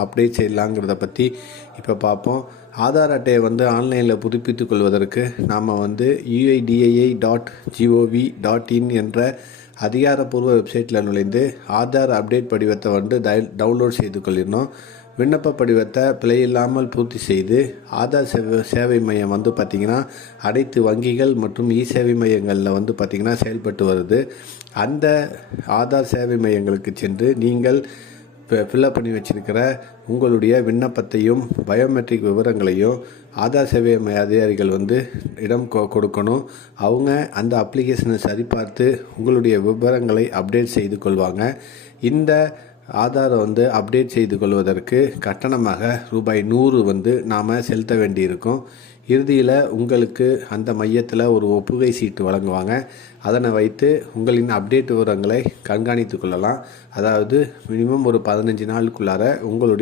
Update செய்யலாங்கிறத பற்றி இப்போ பார்ப்போம். ஆதார் அட்டையை ஆன்லைனில் புதுப்பித்து கொள்வதற்கு நாம் UIDAI.gov.in என்ற அதிகாரப்பூர்வ வெப்சைட்டில் நுழைந்து ஆதார் அப்டேட் படிவத்தை டவுன்லோட் செய்து கொள்ளிடணும். விண்ணப்ப படிவத்தை பிழையில்லாமல் பூர்த்தி செய்து ஆதார் சேவை மையம் பார்த்திங்கன்னா அனைத்து வங்கிகள் மற்றும் சேவை மையங்களில் பார்த்திங்கன்னா செயல்பட்டு வருது. அந்த ஆதார் சேவை மையங்களுக்கு சென்று நீங்கள் ஃபில்அப் பண்ணி வச்சிருக்கிற உங்களுடைய விண்ணப்பத்தையும் பயோமெட்ரிக் விவரங்களையும் ஆதார் சேவை மைய அதிகாரிகள் இடம் கொடுக்கணும். அவங்க அந்த அப்ளிகேஷனை சரிபார்த்து உங்களுடைய விவரங்களை அப்டேட் செய்து கொள்வாங்க. இந்த ஆதாரை அப்டேட் செய்து கொள்வதற்கு கட்டணமாக ரூபாய் 100 நாம் செலுத்த வேண்டியிருக்கும். இறுதியில் உங்களுக்கு அந்த மையத்தில் ஒரு ஒப்புகை சீட்டு வழங்குவாங்க. அதனை வைத்து உங்களின் அப்டேட் விவரங்களை கண்காணித்து கொள்ளலாம். அதாவது மினிமம் ஒரு 15 நாளுக்குள்ளார உங்களுடைய